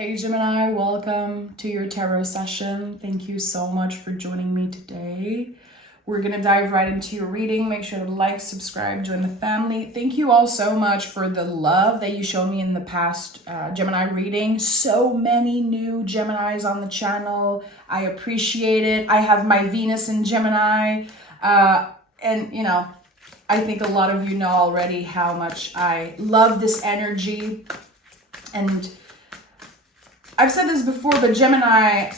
Hey Gemini, welcome to your tarot session. Thank you so much for joining me today. We're going to dive right into your reading. Make sure to like, subscribe, join the family. Thank you all so much for the love that you showed me in the past Gemini reading. So many new Geminis on the channel. I appreciate it. I have my Venus in Gemini. And you know, I think a lot of you know already how much I love this energy. And I've said this before, but Gemini,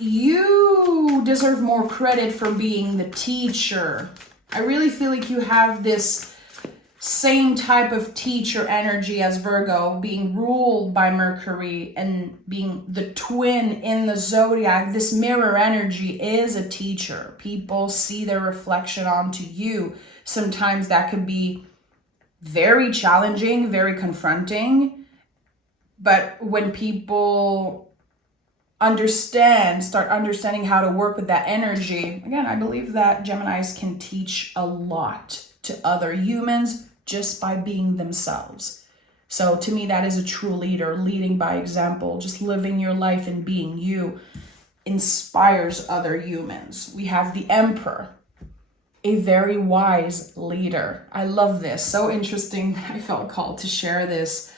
you deserve more credit for being the teacher. I really feel like you have this same type of teacher energy as Virgo, being ruled by Mercury and being the twin in the zodiac. This mirror energy is a teacher. People see their reflection onto you. Sometimes that could be very challenging, very confronting. But when people start understanding how to work with that energy, again, I believe that Geminis can teach a lot to other humans just by being themselves. So to me, that is a true leader, leading by example, just living your life and being you inspires other humans. We have the Emperor, a very wise leader. I love this. So interesting. I felt called to share this.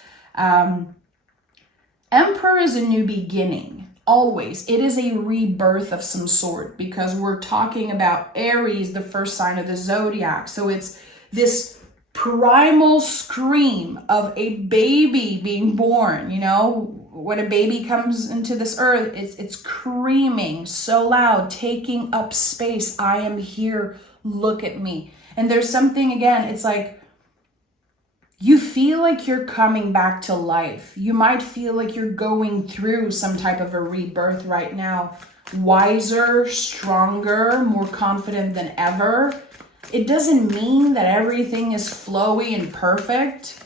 Emperor is a new beginning, always. It is a rebirth of some sort because we're talking about Aries, the first sign of the zodiac. So it's this primal scream of a baby being born. You know, when a baby comes into this earth, it's screaming so loud, taking up space. I am here, look at me. And there's something, again, it's like, you feel like you're coming back to life. You might feel like you're going through some type of a rebirth right now. Wiser, stronger, more confident than ever. It doesn't mean that everything is flowy and perfect.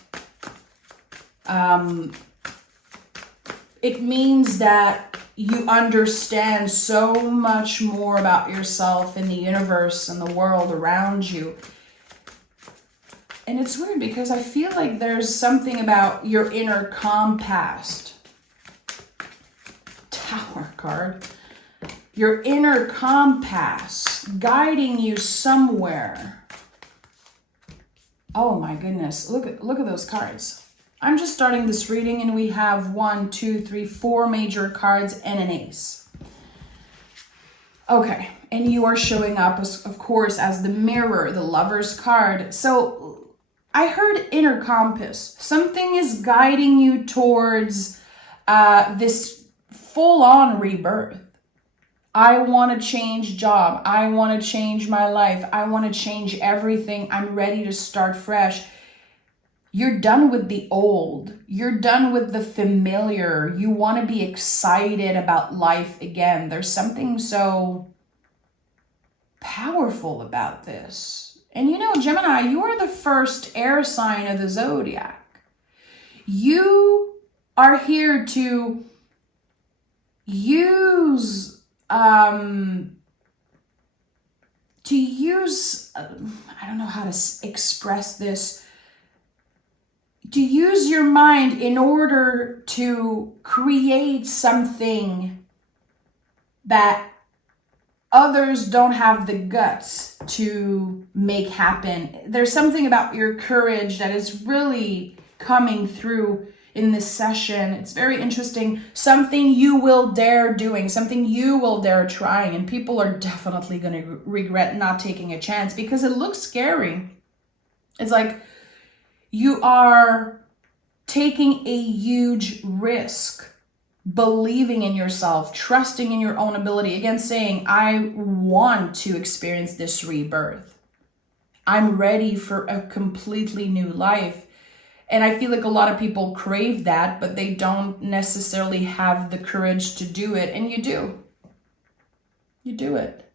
It means that you understand so much more about yourself and the universe and the world around you. And it's weird because I feel like there's something about your inner compass. Tower card. Your inner compass guiding you somewhere. Oh my goodness. Look at those cards. I'm just starting this reading and we have 1, 2, 3, 4 major cards and an ace. Okay. And you are showing up, of course, as the Mirror, the Lover's card. So I heard inner compass. Something is guiding you towards this full-on rebirth. I want to change job. I want to change my life. I want to change everything. I'm ready to start fresh. You're done with the old. You're done with the familiar. You want to be excited about life again. There's something so powerful about this. And you know, Gemini, you are the first air sign of the zodiac. You are here to use, I don't know how to express this, to use your mind in order to create something that others don't have the guts to make happen. There's something about your courage that is really coming through in this session. It's very interesting. Something you will dare doing, something you will dare trying. And people are definitely going to regret not taking a chance because it looks scary. It's like you are taking a huge risk. Believing in yourself, trusting in your own ability. Again, saying, I want to experience this rebirth. I'm ready for a completely new life. And I feel like a lot of people crave that, but they don't necessarily have the courage to do it. And you do. You do it.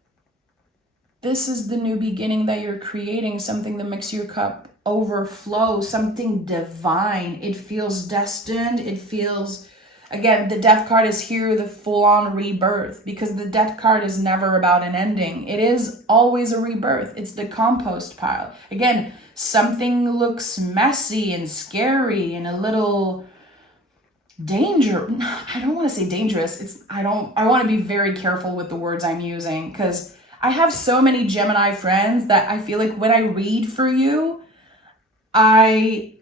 This is the new beginning that you're creating, something that makes your cup overflow, something divine. It feels destined. It feels... Again, the Death card is here, the full-on rebirth, because the Death card is never about an ending. It is always a rebirth. It's the compost pile. Again, something looks messy and scary and a little danger. I don't want to say dangerous. I want to be very careful with the words I'm using, because I have so many Gemini friends that I feel like when I read for you, I'm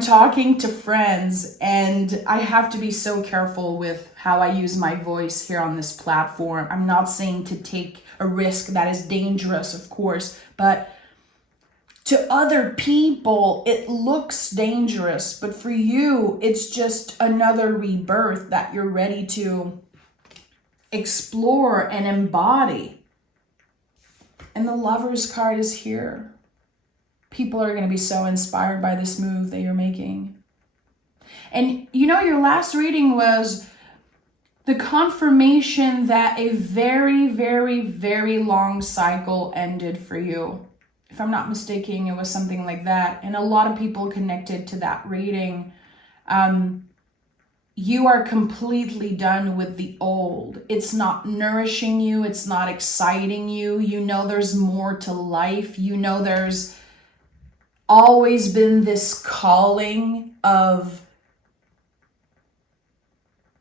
talking to friends, and I have to be so careful with how I use my voice here on this platform. I'm not saying to take a risk that is dangerous, of course, but to other people, it looks dangerous. But for you, it's just another rebirth that you're ready to explore and embody. And the Lover's card is here. People are going to be so inspired by this move that you're making. And you know, your last reading was the confirmation that a very, very, very long cycle ended for you. If I'm not mistaken, it was something like that. And a lot of people connected to that reading. You are completely done with the old. It's not nourishing you. It's not exciting you. You know there's more to life. You know there's always been this calling of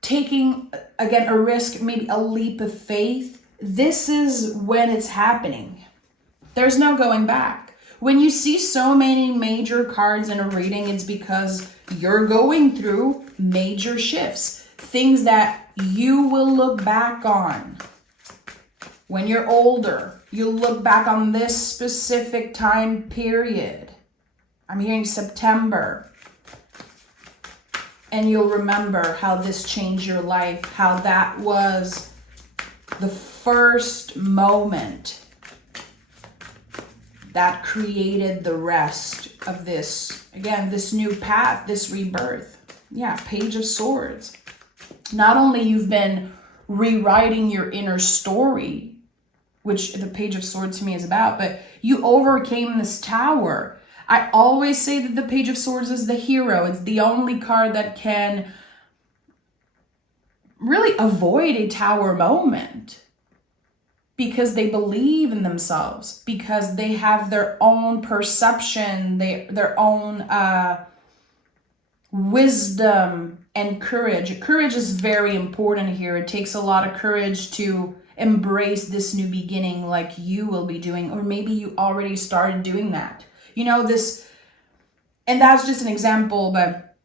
taking, again, a risk, maybe a leap of faith. This is when it's happening. There's no going back. When you see so many major cards in a reading, it's because you're going through major shifts, things that you will look back on. When you're older, you'll look back on this specific time period. I'm hearing September. And you'll remember how this changed your life, how that was the first moment that created the rest of this, again, this new path, this rebirth. Yeah, Page of Swords. Not only you've been rewriting your inner story, which the Page of Swords to me is about, but you overcame this tower. I always say that the Page of Swords is the hero. It's the only card that can really avoid a tower moment, because they believe in themselves, because they have their own perception, their own wisdom and courage. Courage is very important here. It takes a lot of courage to embrace this new beginning like you will be doing, or maybe you already started doing that. You know, this, and that's just an example, but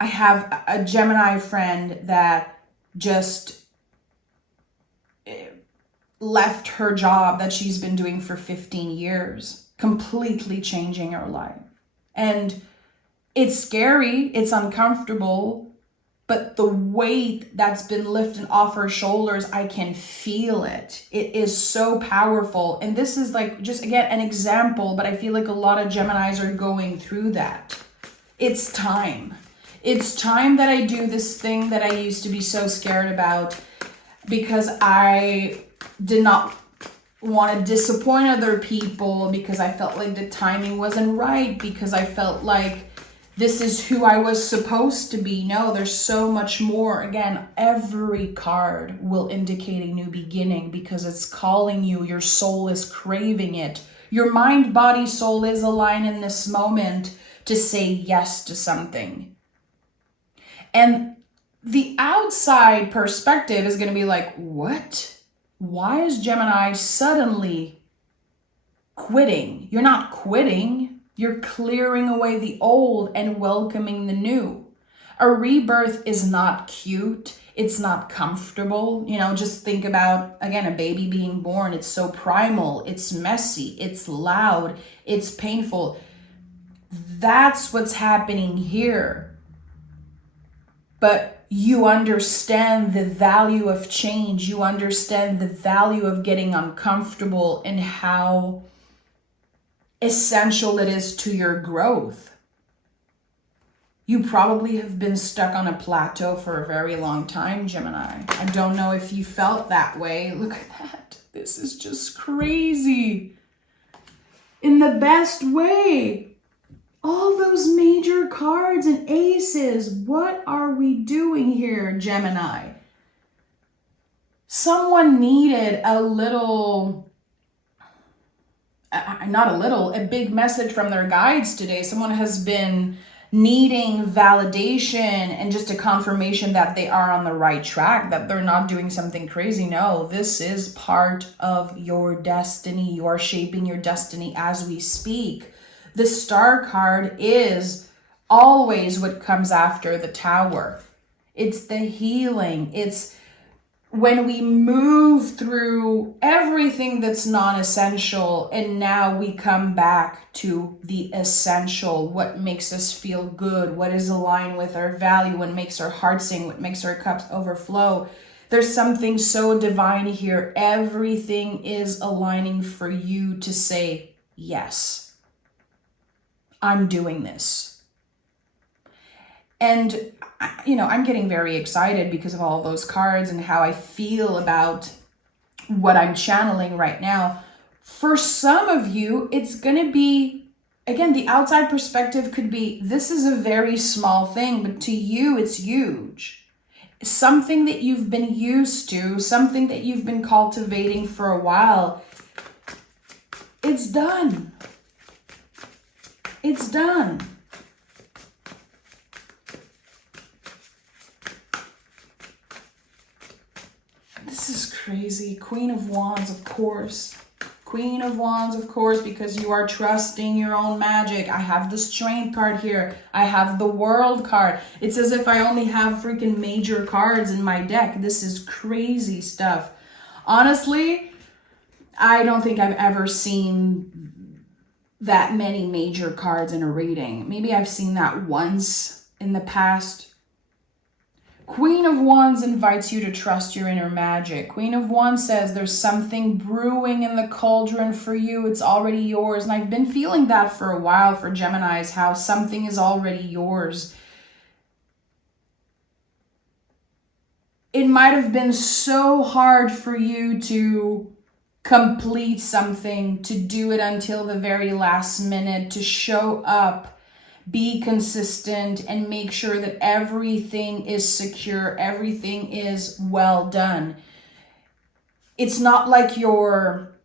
I have a Gemini friend that just left her job that she's been doing for 15 years, completely changing her life. And it's scary, it's uncomfortable, but the weight that's been lifted off her shoulders, I can feel it. It is so powerful. And this is like, just again, an example, but I feel like a lot of Geminis are going through that. It's time. It's time that I do this thing that I used to be so scared about, because I did not want to disappoint other people, because I felt like the timing wasn't right, because I felt like this is who I was supposed to be. No, there's so much more. Again, every card will indicate a new beginning, because it's calling you. Your soul is craving it. Your mind, body, soul is aligned in this moment to say yes to something. And the outside perspective is going to be like, what? Why is Gemini suddenly quitting? You're not quitting. You're clearing away the old and welcoming the new. A rebirth is not cute. It's not comfortable. You know, just think about, again, a baby being born. It's so primal. It's messy. It's loud. It's painful. That's what's happening here. But you understand the value of change. You understand the value of getting uncomfortable and how essential it is to your growth. You probably have been stuck on a plateau for a very long time, Gemini. I don't know if you felt that way. Look at that. This is just crazy. In the best way. All those major cards and aces. What are we doing here, Gemini? Someone needed a little, a big message from their guides today. Someone has been needing validation and just a confirmation that they are on the right track, that they're not doing something crazy. No, this is part of your destiny. You are shaping your destiny as we speak. The Star card is always what comes after the Tower. It's the healing. It's when we move through everything that's non-essential and now we come back to the essential, what makes us feel good, what is aligned with our value, what makes our heart sing, what makes our cups overflow. There's something so divine here. Everything is aligning for you to say, yes, I'm doing this. And, I'm getting very excited because of all those cards and how I feel about what I'm channeling right now. For some of you, it's going to be, again, the outside perspective could be, this is a very small thing, but to you, it's huge. Something that you've been used to, something that you've been cultivating for a while, it's done. It's done. This is crazy. Queen of Wands, of course. Queen of Wands, of course, because you are trusting your own magic. I have the Strength card here. I have the World card. It's as if I only have freaking major cards in my deck. This is crazy stuff. Honestly, I don't think I've ever seen that many major cards in a reading. Maybe I've seen that once in the past. Queen of Wands invites you to trust your inner magic. Queen of Wands says there's something brewing in the cauldron for you. It's already yours. And I've been feeling that for a while for Geminis, how something is already yours. It might have been so hard for you to complete something, to do it until the very last minute, to show up, be consistent, and make sure that everything is secure, everything is well done. It's not like you're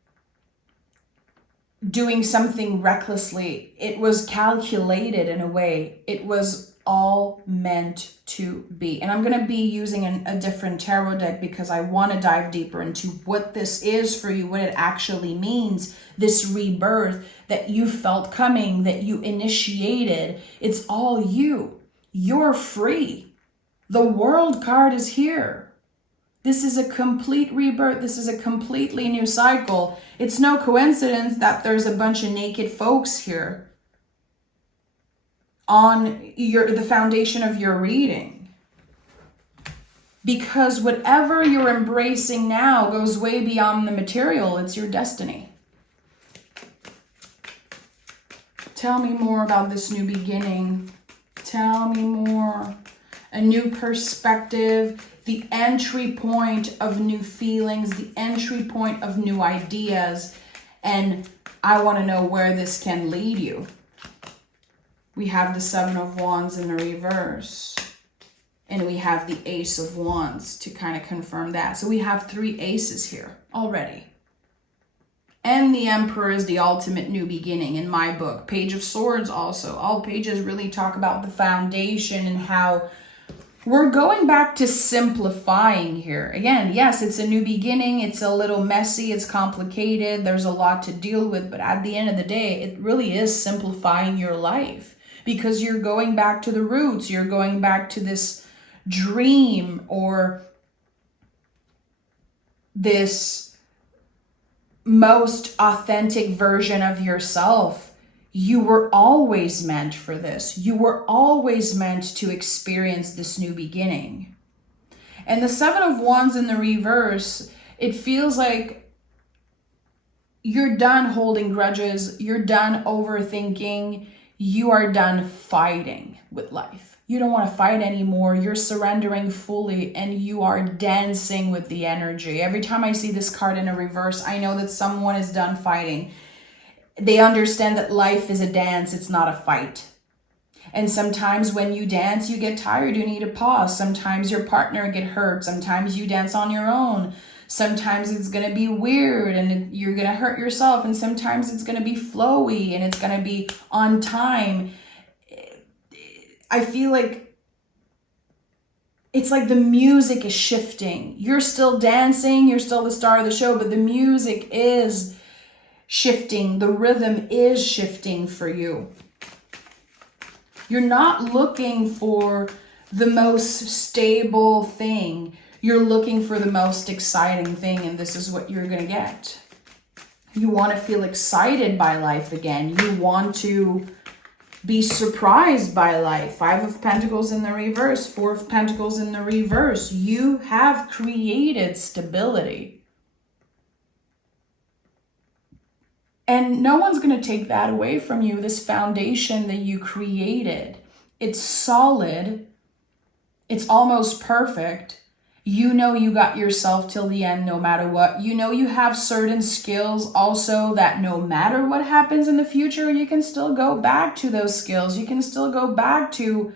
doing something recklessly. It was calculated in a way. It was all meant to be. And I'm going to be using a different tarot deck because I want to dive deeper into what this is for you, what it actually means, this rebirth that you felt coming, that you initiated. It's all you. You're free. The World card is here. This is a complete rebirth. This is a completely new cycle. It's no coincidence that there's a bunch of naked folks here on the foundation of your reading. Because whatever you're embracing now goes way beyond the material. It's your destiny. Tell me more about this new beginning. Tell me more. A new perspective, the entry point of new feelings, the entry point of new ideas. And I want to know where this can lead you. We have the Seven of Wands in the reverse. And we have the Ace of Wands to kind of confirm that. So we have 3 aces here already. And the Emperor is the ultimate new beginning in my book. Page of Swords also. All pages really talk about the foundation and how we're going back to simplifying here. Again, yes, it's a new beginning. It's a little messy. It's complicated. There's a lot to deal with. But at the end of the day, it really is simplifying your life. Because you're going back to the roots. You're going back to this dream or this most authentic version of yourself. You were always meant for this. You were always meant to experience this new beginning. And the Seven of Wands in the reverse, it feels like you're done holding grudges. You're done overthinking. You are done fighting with life. You don't want to fight anymore. You're surrendering fully and you are dancing with the energy. Every time I see this card in a reverse, I know that someone is done fighting. They understand that life is a dance. It's not a fight. And sometimes when you dance, you get tired. You need a pause. Sometimes your partner get hurt. Sometimes you dance on your own. Sometimes it's going to be weird and you're going to hurt yourself. And sometimes it's going to be flowy and it's going to be on time. I feel like it's like the music is shifting. You're still dancing, you're still the star of the show, but the music is shifting. The rhythm is shifting for you. You're not looking for the most stable thing. You're looking for the most exciting thing, and this is what you're going to get. You want to feel excited by life again. You want to be surprised by life. 5 of Pentacles in the reverse, 4 of Pentacles in the reverse. You have created stability. And no one's going to take that away from you, this foundation that you created. It's solid. It's almost perfect. You know you got yourself till the end no matter what. You know you have certain skills also that no matter what happens in the future, you can still go back to those skills. You can still go back to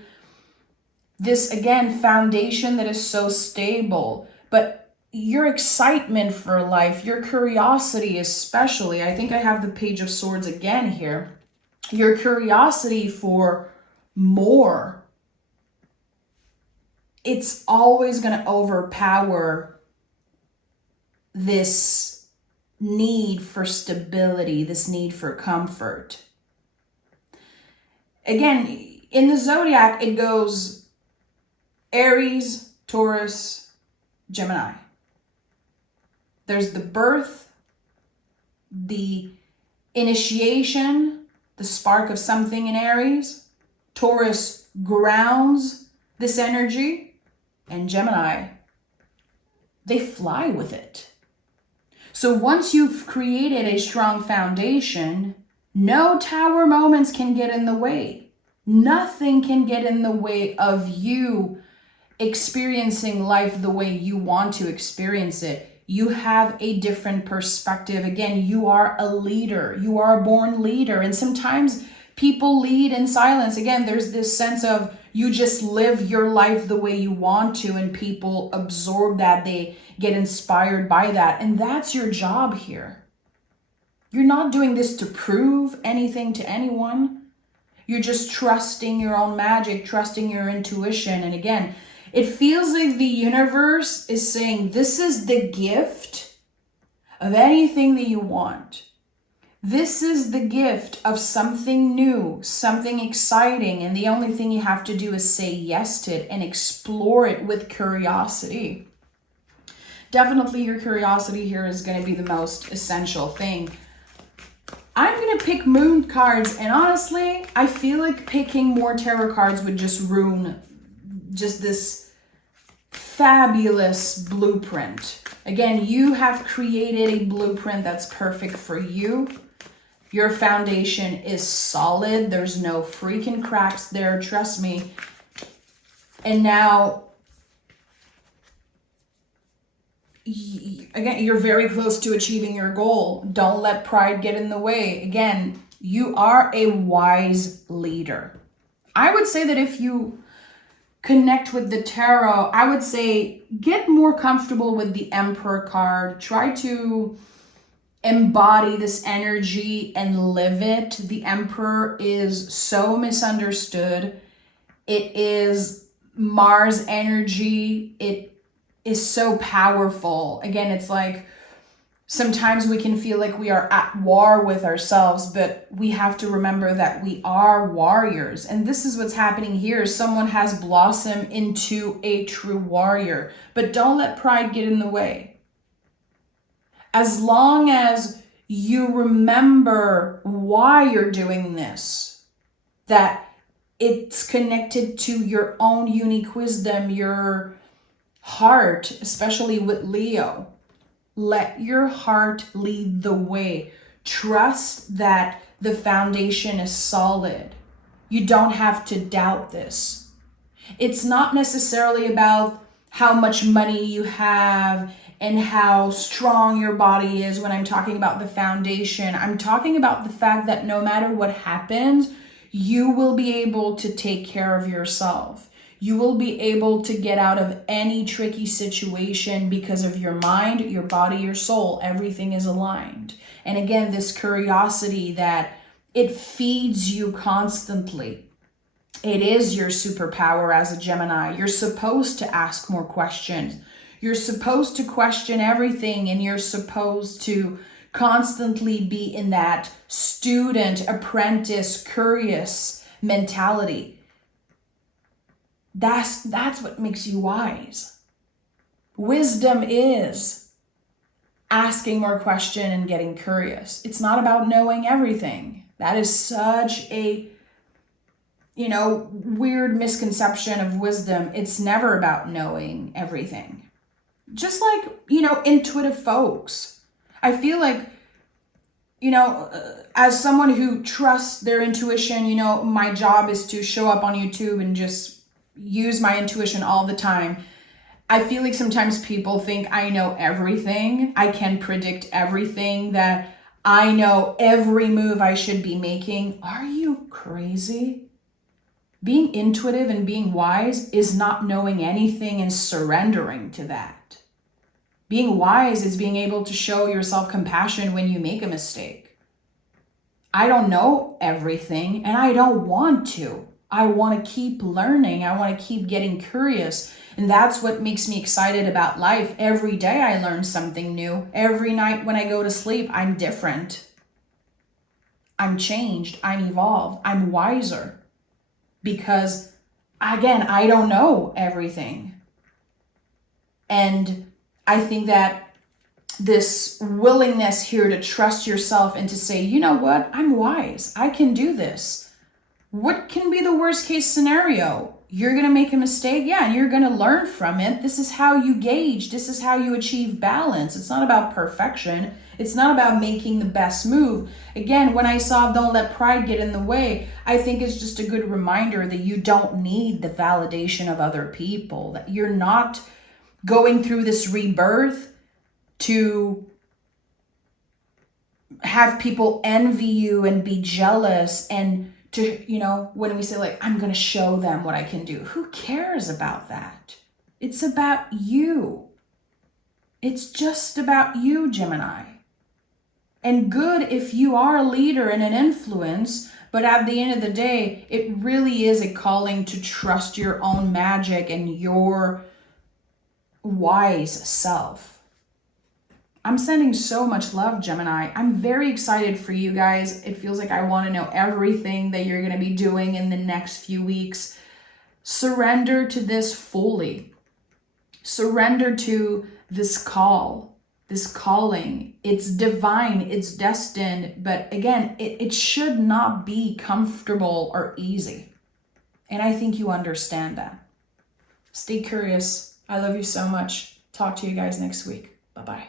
this, again, foundation that is so stable. But your excitement for life, your curiosity especially, I think I have the Page of Swords again here. Your curiosity for more, it's always going to overpower this need for stability, this need for comfort. Again, in the zodiac, it goes Aries, Taurus, Gemini. There's the birth, the initiation, the spark of something in Aries. Taurus grounds this energy. And Gemini, they fly with it. So once you've created a strong foundation, no tower moments can get in the way. Nothing can get in the way of you experiencing life the way you want to experience it. You have a different perspective. Again, you are a leader. You are a born leader. And sometimes people lead in silence. Again, there's this sense of you just live your life the way you want to, and people absorb that. They get inspired by that. And that's your job here. You're not doing this to prove anything to anyone. You're just trusting your own magic, trusting your intuition. And again, it feels like the universe is saying, this is the gift of anything that you want. This is the gift of something new, something exciting, and the only thing you have to do is say yes to it and explore it with curiosity. Definitely your curiosity here is going to be the most essential thing. I'm going to pick moon cards, and honestly, I feel like picking more tarot cards would just ruin just this fabulous blueprint. Again, you have created a blueprint that's perfect for you. Your foundation is solid. There's no freaking cracks there, trust me. And now, again, you're very close to achieving your goal. Don't let pride get in the way. Again, you are a wise leader. I would say that if you connect with the tarot, I would say get more comfortable with the Emperor card. Try to embody this energy and live it. The Emperor is so misunderstood. It is Mars energy. It is so powerful. Again, it's like sometimes we can feel like we are at war with ourselves, but we have to remember that we are warriors. And this is what's happening here. Someone has blossomed into a true warrior, but don't let pride get in the way. As long as you remember why you're doing this, that it's connected to your own unique wisdom, your heart, especially with Leo. Let your heart lead the way. Trust that the foundation is solid. You don't have to doubt this. It's not necessarily about how much money you have and how strong your body is when I'm talking about the foundation. I'm talking about the fact that no matter what happens, you will be able to take care of yourself. You will be able to get out of any tricky situation because of your mind, your body, your soul. Everything is aligned. And again, this curiosity that it feeds you constantly. It is your superpower as a Gemini. You're supposed to ask more questions. You're supposed to question everything, and you're supposed to constantly be in that student, apprentice, curious mentality. That's what makes you wise. Wisdom is asking more questions and getting curious. It's not about knowing everything. That is such a weird misconception of wisdom. It's never about knowing everything. Just like, intuitive folks. I feel like, as someone who trusts their intuition, my job is to show up on YouTube and just use my intuition all the time. I feel like sometimes people think I know everything. I can predict everything, that I know every move I should be making. Are you crazy? Being intuitive and being wise is not knowing anything and surrendering to that. Being wise is being able to show yourself compassion when you make a mistake. I don't know everything, and I don't want to. I want to keep learning. I want to keep getting curious. And that's what makes me excited about life. Every day I learn something new. Every night when I go to sleep, I'm different. I'm changed. I'm evolved. I'm wiser. Because, again, I don't know everything. And I think that this willingness here to trust yourself and to say, you know what, I'm wise. I can do this. What can be the worst case scenario? You're going to make a mistake. Yeah, and you're going to learn from it. This is how you gauge. This is how you achieve balance. It's not about perfection. It's not about making the best move. Again, when I saw Don't Let Pride Get in the Way, I think it's just a good reminder that you don't need the validation of other people, that you're not going through this rebirth to have people envy you and be jealous and to, when we say like, I'm going to show them what I can do. Who cares about that? It's about you. It's just about you, Gemini. And good if you are a leader and an influence, but at the end of the day, it really is a calling to trust your own magic and your wise self. I'm sending so much love, Gemini. I'm very excited for you guys. It feels like I want to know everything that you're going to be doing in the next few weeks. Surrender to this fully. Surrender to this call, this calling. It's divine, it's destined, but again, it should not be comfortable or easy. And I think you understand that. Stay curious. I love you so much. Talk to you guys next week. Bye-bye.